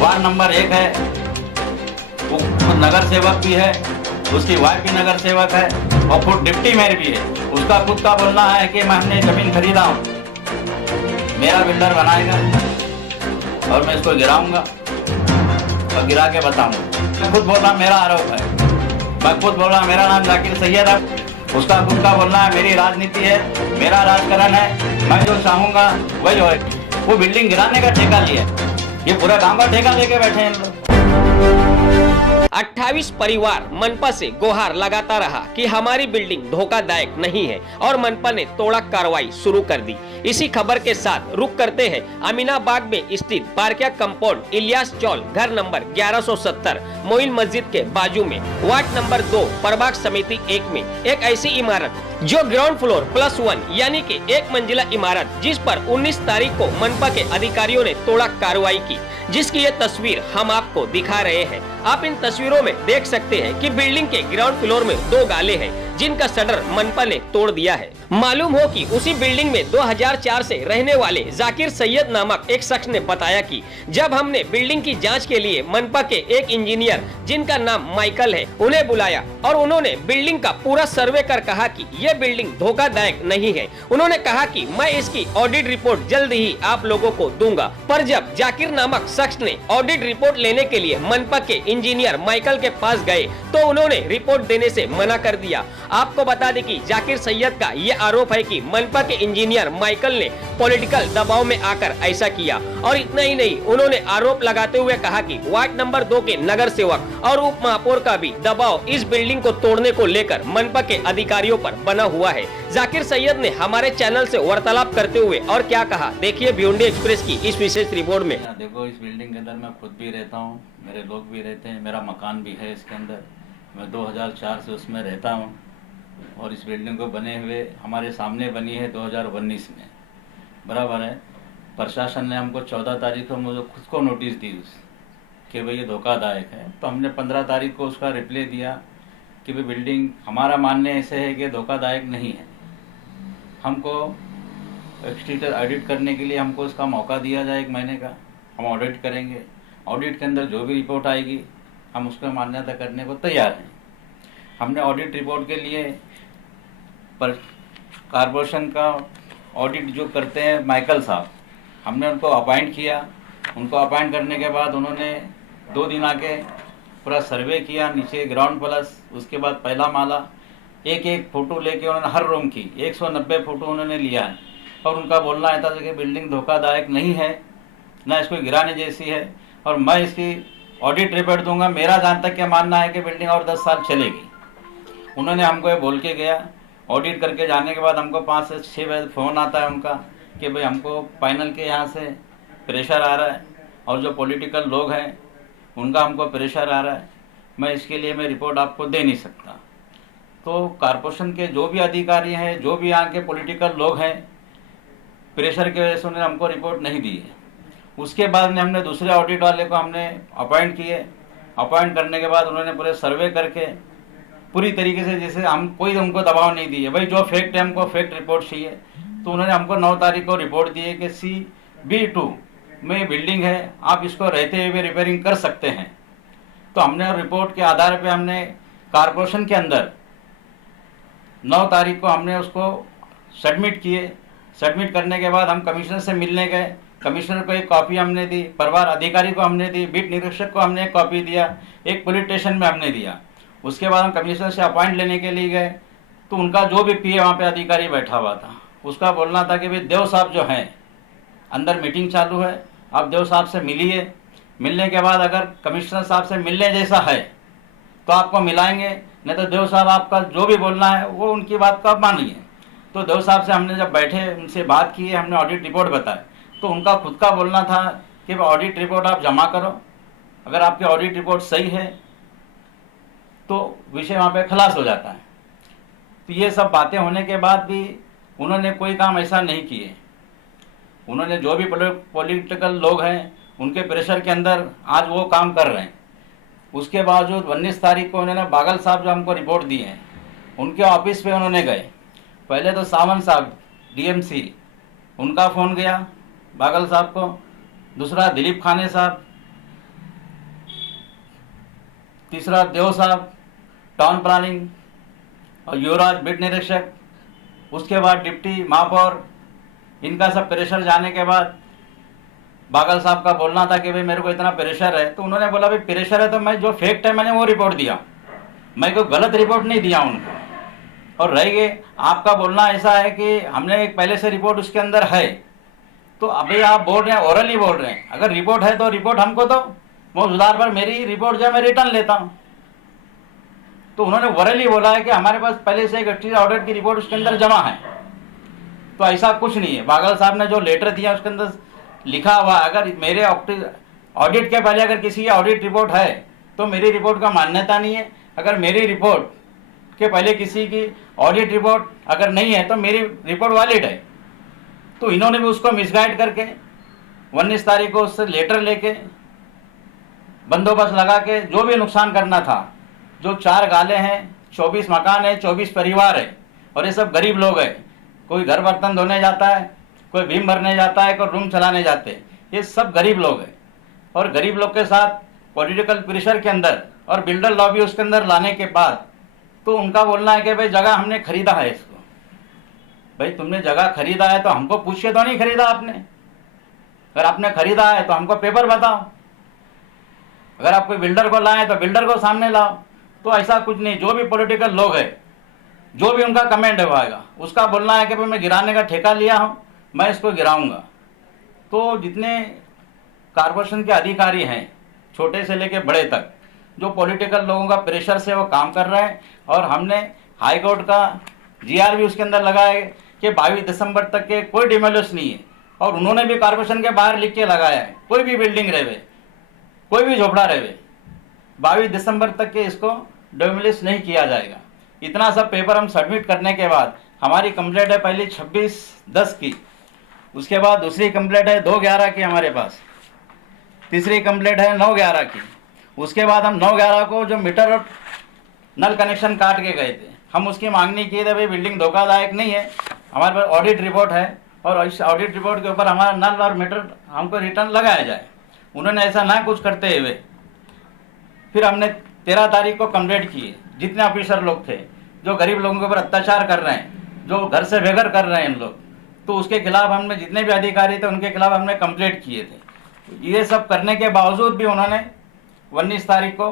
Ward number 1 है, वो नगर सेवक भी है, उसकी वाइफ भी नगर सेवक है और खुद डिप्टी मेयर भी है। उसका खुद का बोलना है कि मैं हमने जमीन खरीदा हूँ, मेरा बिल्डर बनाएगा और मैं इसको गिराऊंगा और गिरा के बताऊंगा। मैं खुद बोल रहा, मेरा आरोप है, मैं खुद बोल रहा, मेरा नाम जाकिर सैयद है। उसका खुद का बोलना है मेरी राजनीति है, मेरा राजकारण है, मैं जो चाहूंगा वही होगा। वो बिल्डिंग गिराने का ठेका लिया, ये पूरा काम का ठेका लेके बैठे हैं लोग। 28 परिवार मनपा से गुहार लगाता रहा कि हमारी बिल्डिंग धोखादायक नहीं है और मनपा ने तोड़ा कार्रवाई शुरू कर दी। इसी खबर के साथ रुक करते हैं अमीनाबाग में स्थित पार्किया कंपाउंड इलियास चौल घर नंबर 1170 मोइल मस्जिद के बाजू में वार्ड नंबर 2 प्रभाग समिति 1 में एक ऐसी इमारत जो ग्राउंड फ्लोर +1 यानी कि एक मंजिला इमारत, जिस पर 19 तारीख को मनपा के अधिकारियों ने तोड़ा कार्रवाई की, जिसकी ये तस्वीर हम आपको दिखा रहे हैं। आप इन तस्वीरों में देख सकते हैं कि बिल्डिंग के ग्राउंड फ्लोर में 2 गाले हैं जिनका शटर मनपा ने तोड़ दिया है। मालूम हो कि उसी बिल्डिंग में 2004 से रहने वाले जाकिर सैयद नामक एक शख्स ने बताया कि जब हमने बिल्डिंग की जांच के लिए मनपा के एक इंजीनियर जिनका नाम माइकल है उन्हें बुलाया और उन्होंने बिल्डिंग का पूरा सर्वे कर कहा कि ये बिल्डिंग धोखादायक नहीं है। उन्होंने कहा कि मैं इसकी ऑडिट रिपोर्ट जल्द ही आप लोगों को दूंगा। पर जब जाकिर नामक शख्स ने ऑडिट रिपोर्ट लेने के लिए मनपा के इंजीनियर माइकल के पास गए तो उन्होंने रिपोर्ट देने से मना कर दिया। आपको बता दें कि जाकिर सैयद का ये आरोप है कि मनपा के इंजीनियर माइकल ने पॉलिटिकल दबाव में आकर ऐसा किया। और इतना ही नहीं, उन्होंने आरोप लगाते हुए कहा कि वार्ड नंबर 2 के नगर सेवक और उप महापौर का भी दबाव इस बिल्डिंग को तोड़ने को लेकर मनपा के अधिकारियों पर बना हुआ है। जाकिर सैयद ने हमारे चैनल से वार्तालाप करते हुए और क्या कहा, देखिए भिवंडी एक्सप्रेस की इस विशेष रिपोर्ट में। देखो, इस बिल्डिंग के अंदर मैं खुद भी रहता हूँ, मेरे लोग भी रहते हैं, मेरा मकान भी है इसके अंदर। मैं 2004 से उसमें रहता हूँ और इस बिल्डिंग को बने हुए हमारे सामने बनी है 2019 में, बराबर है। प्रशासन ने हमको 14 तारीख को मुझे खुद को नोटिस दी कि भाई ये धोखादायक है, तो हमने 15 तारीख को उसका रिप्लाई दिया कि भाई बिल्डिंग हमारा मानने ऐसे है कि धोखादायक नहीं है। हमको एक्सटीरियर ऑडिट करने के लिए हमको इसका मौका दिया जाए 1 महीने का, हम ऑडिट करेंगे। ऑडिट के अंदर जो भी रिपोर्ट आएगी हम उसको मान्यता करने को तैयार हैं। हमने ऑडिट रिपोर्ट के लिए पर कॉर्पोरेशन का ऑडिट जो करते हैं माइकल साहब, हमने उनको अपॉइंट किया। उनको अपॉइंट करने के बाद उन्होंने 2 दिन आके पूरा सर्वे किया, नीचे ग्राउंड प्लस, उसके बाद पहला माला, एक फ़ोटो लेके उन्होंने हर रूम की 190 फ़ोटो उन्होंने लिया है। और उनका बोलना ऐसा था कि बिल्डिंग धोखादायक नहीं है, ना इसको गिराने जैसी है, और मैं इसकी ऑडिट रिपोर्ट दूंगा। मेरा जहाँ तक क्या मानना है कि बिल्डिंग और 10 साल चलेगी। उन्होंने हमको ये बोल के गया। ऑडिट करके जाने के बाद हमको 5 से 6 बजे फ़ोन आता है उनका कि भाई हमको फाइनल के यहाँ से प्रेशर आ रहा है और जो पॉलिटिकल लोग हैं उनका हमको प्रेशर आ रहा है, मैं इसके लिए मैं रिपोर्ट आपको दे नहीं सकता। तो कॉर्पोरेशन के जो भी अधिकारी हैं, जो भी यहाँ के पॉलिटिकल लोग हैं, प्रेशर की वजह से उन्होंने हमको रिपोर्ट नहीं दी है। उसके बाद में हमने दूसरे ऑडिट वाले को हमने अपॉइंट किए। अपॉइंट करने के बाद उन्होंने पूरे सर्वे करके पूरी तरीके से, जैसे हम कोई उनको दबाव नहीं दिए, भाई जो फैक्ट है हमको फैक्ट रिपोर्ट चाहिए। तो उन्होंने हमको 9 तारीख को रिपोर्ट दी है कि CB2 में बिल्डिंग है, आप इसको रहते हुए रिपेयरिंग कर सकते हैं। तो हमने रिपोर्ट के आधार पे हमने कॉर्पोरेशन के अंदर 9 तारीख को हमने उसको सबमिट किए। सबमिट करने के बाद हम कमिश्नर से मिलने गए। कमिश्नर को एक कॉपी हमने दी, परिवार अधिकारी को हमने दी, बीट निरीक्षक को हमने एक कॉपी दिया, एक पुलिस स्टेशन में हमने दिया। उसके बाद हम कमिश्नर से अपॉइंट लेने के लिए गए तो उनका जो भी PA वहाँ पे अधिकारी बैठा हुआ था, उसका बोलना था कि भाई देव साहब जो हैं, अंदर मीटिंग चालू है, आप देव साहब से मिलिए। मिलने के बाद अगर कमिश्नर साहब से मिलने जैसा है तो आपको मिलाएंगे, नहीं तो देव साहब आपका जो भी बोलना है वो उनकी बात को आप मानिए। तो देव साहब से हमने जब बैठे, उनसे बात की, हमने ऑडिट रिपोर्ट बताए, तो उनका खुद का बोलना था कि ऑडिट रिपोर्ट आप जमा करो, अगर आपकी ऑडिट रिपोर्ट सही है तो विषय वहाँ पे खलास हो जाता है। तो ये सब बातें होने के बाद भी उन्होंने कोई काम ऐसा नहीं किए। उन्होंने जो भी पॉलिटिकल लोग हैं उनके प्रेशर के अंदर आज वो काम कर रहे हैं। उसके बावजूद 19 तारीख को उन्होंने बागल साहब जो हमको रिपोर्ट दी है, उनके ऑफिस पे उन्होंने गए। पहले तो सावंत साहब DMC, उनका फ़ोन गया बागल साहब को, दूसरा दिलीप खाने साहब, तीसरा देव साहब टाउन प्लानिंग और युवराज बिट निरीक्षक, उसके बाद डिप्टी महापौर, इनका सब प्रेशर जाने के बाद बागल साहब का बोलना था कि भाई मेरे को इतना प्रेशर है, तो उन्होंने बोला भाई प्रेशर है तो मैं जो फैक्ट है मैंने वो रिपोर्ट दिया, मैं कोई गलत रिपोर्ट नहीं दिया उनको। और रह गए आपका बोलना ऐसा है कि हमने एक पहले से रिपोर्ट उसके अंदर है, तो अभी आप बोल रहे हैं ओरली बोल रहे हैं, अगर रिपोर्ट है तो रिपोर्ट हमको दो, मैं उस आधार पर मेरी रिपोर्ट जो है मैं रिटर्न लेता हूँ। तो उन्होंने ओरली बोला है कि हमारे पास पहले से एक एक्सटीरियर ऑडिट की रिपोर्ट उसके अंदर जमा है, तो ऐसा कुछ नहीं है। बागल साहब ने जो लेटर दिया उसके अंदर लिखा हुआ है, अगर मेरे ऑडिट के पहले अगर किसी की ऑडिट रिपोर्ट है तो मेरी रिपोर्ट का मान्यता नहीं है, अगर मेरी रिपोर्ट के पहले किसी की ऑडिट रिपोर्ट अगर नहीं है तो मेरी रिपोर्ट वैलिड है। तो इन्होंने भी उसको मिसगाइड करके 19 तारीख को उससे लेटर लेके बंदोबस्त लगा के जो भी नुकसान करना था, जो 4 गाले हैं, 24 मकान है, 24 परिवार है, और ये सब गरीब लोग हैं, कोई घर बर्तन धोने जाता है, कोई भीम भरने जाता है, कोई रूम चलाने जाते हैं, ये सब गरीब लोग हैं। और गरीब लोग के साथ पॉलिटिकल प्रेशर के अंदर और बिल्डर लॉबी उसके अंदर लाने के बाद तो उनका बोलना है कि भाई जगह हमने खरीदा है इसको। भाई तुमने जगह खरीदा है तो हमको पूछ के तो नहीं खरीदा आपने, अगर आपने खरीदा है तो हमको पेपर बताओ, अगर आप कोई बिल्डर को लाए तो बिल्डर को सामने लाओ। तो ऐसा कुछ नहीं, जो भी पॉलिटिकल लोग है, जो भी उनका कमेंट होगा उसका बोलना है कि भाई मैं गिराने का ठेका लिया हूं, मैं इसको गिराऊंगा। तो जितने कारपोरेशन के अधिकारी हैं छोटे से लेके बड़े तक, जो पॉलिटिकल लोगों का प्रेशर से वो काम कर रहे हैं, और हमने हाई कोर्ट का जीआर भी उसके अंदर लगाया है कि 22 दिसंबर तक के कोई डिमोलिश नहीं है, और उन्होंने भी कारपोरेशन के बाहर लिख के लगाया है कोई भी बिल्डिंग रहे, कोई भी झोपड़ा रहे, 22 दिसंबर तक के इसको डिमोलिश नहीं किया जाएगा। इतना सब पेपर हम सबमिट करने के बाद हमारी कंप्लेंट है पहली 26/10 की, उसके बाद दूसरी कंप्लेंट है 2/11 की हमारे पास, तीसरी कंप्लेंट है 9/11 की। उसके बाद हम 9/11 को जो मीटर और नल कनेक्शन काट के गए थे, हम उसकी मांगनी की थी भाई बिल्डिंग धोखादायक नहीं है, हमारे पास ऑडिट रिपोर्ट है और इस ऑडिट रिपोर्ट के ऊपर हमारा नल और मीटर हमको रिटर्न लगाया जाए। उन्होंने ऐसा ना कुछ करते हुए फिर हमने 13 तारीख को कंप्लेंट की, जितने ऑफिसर लोग थे जो गरीब लोगों के ऊपर अत्याचार कर रहे हैं, जो घर से बेघर कर रहे हैं इन लोग, तो उसके खिलाफ हमने जितने भी अधिकारी थे उनके खिलाफ हमने कंप्लेंट किए थे। ये सब करने के बावजूद भी उन्होंने 19 तारीख को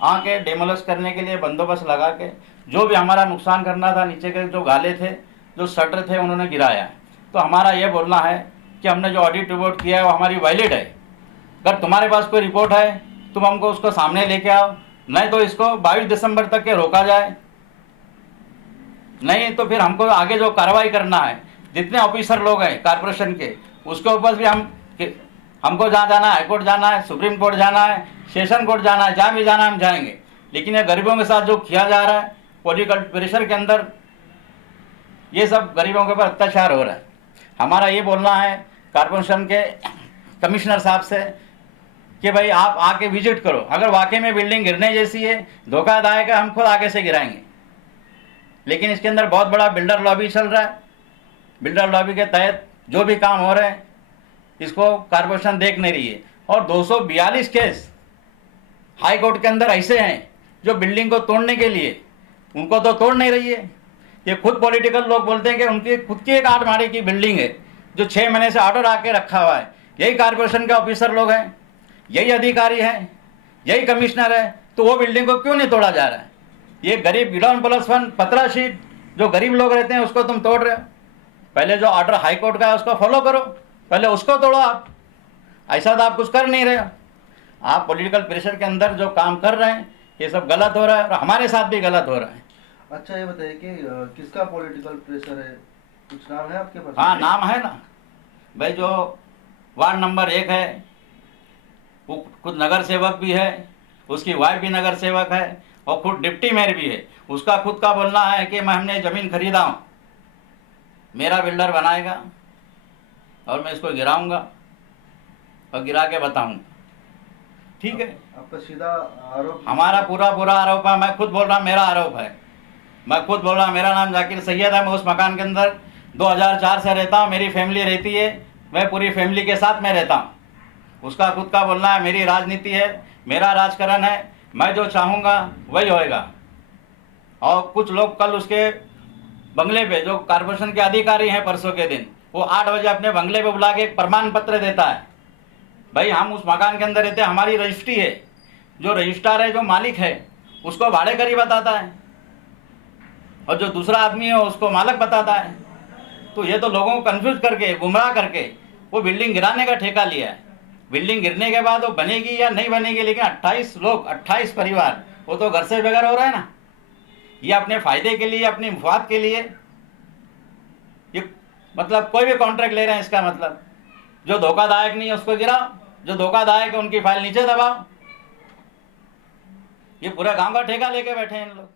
आके डेमोलिश करने के लिए बंदोबस्त लगा के जो भी हमारा नुकसान करना था, नीचे के जो गाले थे, जो शटर थे, उन्होंने गिराया। तो हमारा ये बोलना है कि हमने जो ऑडिट रिपोर्ट किया है वो हमारी वैलिड है। अगर तुम्हारे पास कोई रिपोर्ट है तुम हमको उसको सामने लेके आओ, नहीं तो इसको 22 दिसंबर तक के रोका जाए, नहीं तो फिर हमको आगे जो कार्रवाई करना है, जितने ऑफिसर लोग हैं कारपोरेशन के, उसके ऊपर भी हमको जहाँ जाना है, हाईकोर्ट जाना है, सुप्रीम कोर्ट जाना है, सेशन कोर्ट जाना है, जहाँ भी जाना है हम जाएंगे। लेकिन ये गरीबों के साथ जो किया जा रहा है पॉलिटिकल प्रेशर के अंदर, ये सब गरीबों के ऊपर अत्याचार हो रहा है। हमारा ये बोलना है कारपोरेशन के कमिश्नर साहब से कि भाई आप आके विजिट करो, अगर वाकई में बिल्डिंग गिरने जैसी है, धोखादायक है, हम खुद आगे से गिराएंगे। लेकिन इसके अंदर बहुत बड़ा बिल्डर लॉबी चल रहा है, बिल्डर लॉबी के तहत जो भी काम हो रहे हैं इसको कारपोरेशन देख नहीं रही है। और 242 केस हाई कोर्ट के अंदर ऐसे हैं जो बिल्डिंग को तोड़ने के लिए, उनको तो तोड़ नहीं रही है। ये खुद पॉलिटिकल लोग बोलते हैं कि उनकी खुद की एक 8 माले की बिल्डिंग है जो 6 महीने से ऑर्डर आके रखा हुआ है। यही कारपोरेशन के ऑफिसर लोग हैं, यही अधिकारी हैं, यही कमिश्नर है, तो वो बिल्डिंग को क्यों नहीं तोड़ा जा रहा है? ये गरीब ग्राउंड प्लस 1 15 शीट जो गरीब लोग रहते हैं उसको तुम तोड़ रहे हो। पहले जो ऑर्डर हाई कोर्ट का है उसको फॉलो करो, पहले उसको तोड़ो। आप ऐसा तो आप कुछ कर नहीं रहे हो। आप पॉलिटिकल प्रेशर के अंदर जो काम कर रहे हैं ये सब गलत हो रहा है, और हमारे साथ भी गलत हो रहा है। अच्छा ये बताइए कि किसका पॉलिटिकल प्रेशर है, कुछ नाम है आपके पास? हाँ नाम है ना भाई, जो वार्ड नंबर 1 है वो खुद नगर सेवक भी है, उसकी वाइफ भी नगर सेवक है, और खुद डिप्टी मेयर भी है। उसका खुद का बोलना है कि मैं हमने ज़मीन खरीदा हूँ, मेरा बिल्डर बनाएगा और मैं इसको गिराऊंगा और गिरा के बताऊंगा। ठीक है, आपका सीधा आरोप? हमारा पूरा आरोप है। मैं खुद बोल रहा, मेरा आरोप है, मैं खुद बोल रहा। मेरा नाम जाकिर सैयद है, मैं उस मकान के अंदर 2004 से रहता हूँ, मेरी फैमिली रहती है, मैं पूरी फैमिली के साथ मैं रहता हूँ। उसका खुद का बोलना है मेरी राजनीति है, मेरा राजकारण है, मैं जो चाहूँगा वही होएगा। और कुछ लोग कल उसके बंगले पे, जो कारपोरेशन के अधिकारी हैं, परसों के दिन वो 8 बजे अपने बंगले पे बुला के एक प्रमाण पत्र देता है, भाई हम उस मकान के अंदर रहते हैं, हमारी रजिस्ट्री है, जो रजिस्ट्रार है, जो मालिक है, उसको भाड़ेकरी बताता है, और जो दूसरा आदमी है उसको मालक बताता है। तो ये तो लोगों को कंफ्यूज करके, गुमराह करके वो बिल्डिंग गिराने का ठेका लिया है। बिल्डिंग गिरने के बाद वो बनेगी या नहीं बनेगी, लेकिन 28 लोग, 28 परिवार वो तो घर से बेघर हो रहे हैं ना। ये अपने फायदे के लिए, अपनी मुफाद के लिए ये मतलब कोई भी कॉन्ट्रैक्ट ले रहे हैं। इसका मतलब जो धोखादायक नहीं है उसको गिराओ, जो धोखादायक है उनकी फाइल नीचे दबाओ। ये पूरा गांव का ठेका लेके बैठे हैं इन लोग।